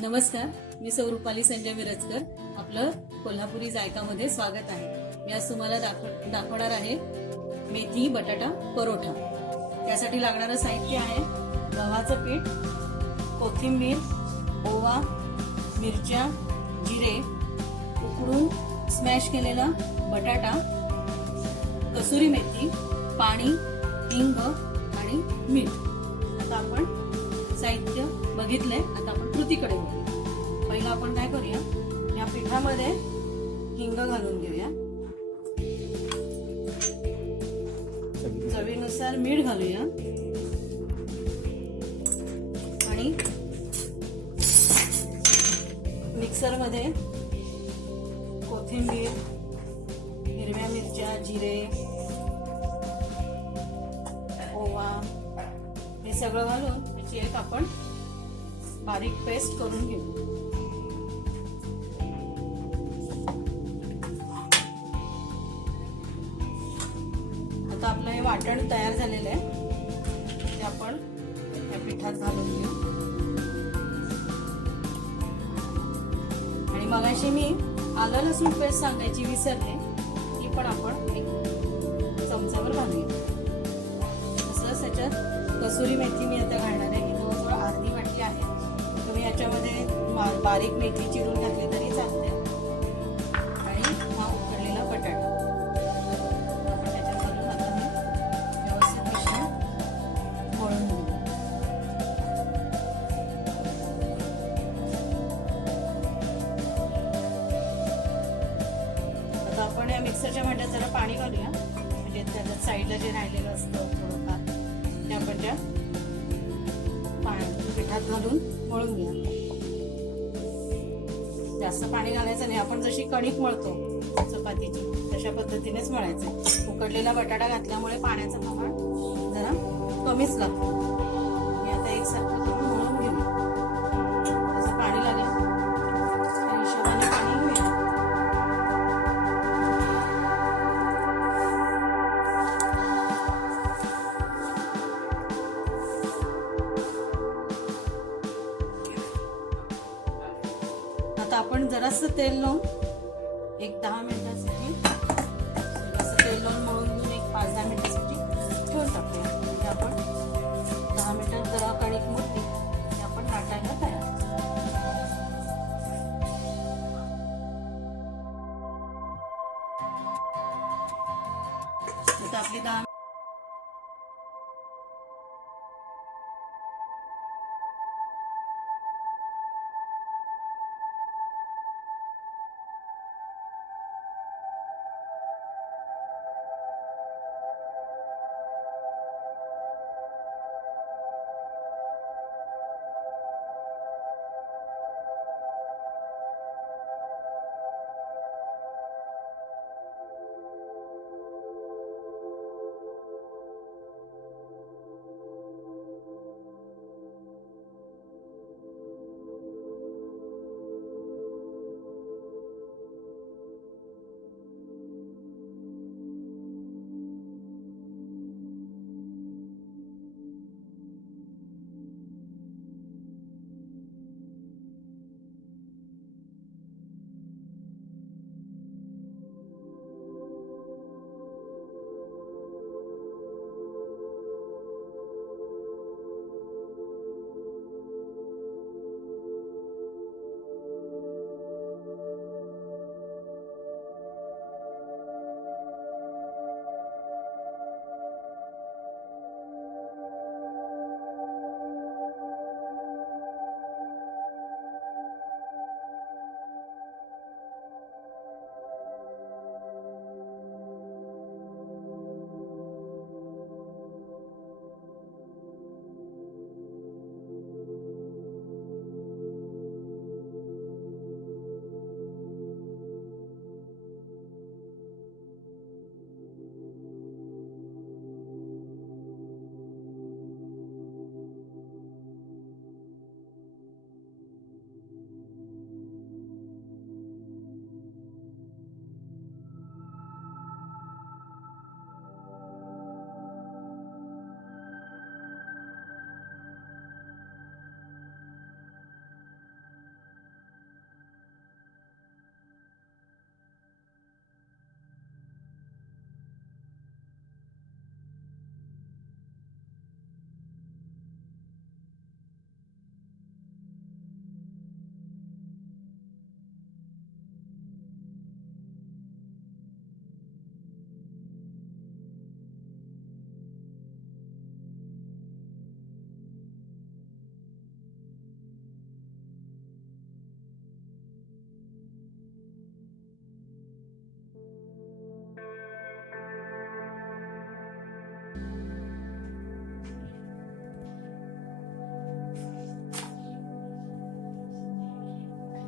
नमस्कार, मी सौ रुपाली संजय मिरजकर. आपलं कोल्हापुरी जायकामध्ये स्वागत आहे. मी आज तुम्हाला दाखवणार आहे मेथी बटाटा परोठा. त्यासाठी लागणारं साहित्य आहे गव्हाचं पीठ, कोथिंबीर, ओवा, मिरच्या, जिरे, उकडून स्मॅश केलेला बटाटा, कसुरी मेथी, पाणी, हिंग आणि मीठ. आता आपण साहित्य बघितलंय. आता आपण कृतीकडे बघूया. पहिला आपण काय करूया, या पिठामध्ये हिंग घालून घेऊया, चवीनुसार मीठ घालूया आणि मिक्सरमध्ये कोथिंबीर, हिरव्या मिरच्या, जिरे, ओवा हे सगळं घालून त्याची एक आपण बारीक पेस्ट करून घेऊ. आता आपलं हे वाटण तयार झालेलं आहे, ते आपण या पिठात घालून घेऊ. आणि मगाशी मी आलं लसूण पेस्ट सांगायची विसरले, ती पण आपण एक चमचावर घालूया. तसंच त्याच्यात कसुरी मेथी मी आता घालणार आहे. ही जवळजवळ अर्धी वाटी आहे. तुम्ही याच्यामध्ये बारीक मेथी चिरून घातली तरी चालते. आणि हा उकडलेला बटाटा आपण त्याच्यात घालून आता हे व्यवस्थित मिश्रण मळून घेऊ. आता आपण या मिक्सरच्या भांड्यात जरा पाणी घालूया, म्हणजे त्याच्यात साईडला जे राहिलेलं असतं थोडंफार ते आपण त्या पिठात घालून मळून घ्या. जास्त पाणी घालायचं नाही. आपण जशी कणिक मळतो चपातीची तशा पद्धतीनेच मळायचं. उकडलेला बटाटा घातल्यामुळे पाण्याचं प्रमाण जरा कमीच लागतं. हे आता एकसारखं करून मळून घेऊ. जसं पाणी लागेल त्या हिशोबाने पाणी घेऊया. आता आपण जरासं तेल लावून एक 10 मिनिटांसाठी जरासं तेल लावून मळून घेऊन एक 5-10 मिनिटांसाठी ठेवून टाकूया. म्हणजे आपण 10 मिनिटात जरा कणिक मुरली की आपण लाटायला तयार. आता आपली 10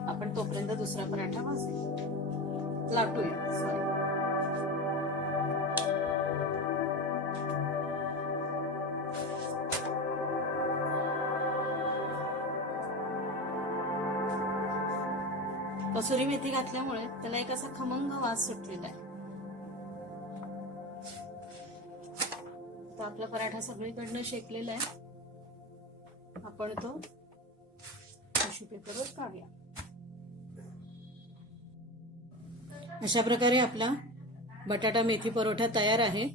आपण तोपर्यंत दुसरा पराठा भाजूया, लाटूया. सॉरी. कसुरी मेथी घातल्यामुळे त्याला एक असा खमंग वास सुटलेला आहे. तर आपला पराठा सगळीकडनं शेकलेला आहे. आपण तो टिश्यू पेपरवर काढूया. अशा प्रकारे आपला बटाटा मेथी परोठा तयार आहे.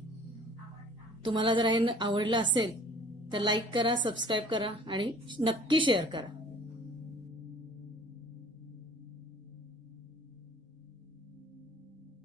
तुम्हाला जर हे आवडलं असेल तर लाईक करा, सबस्क्राईब करा आणि नक्की शेअर करा.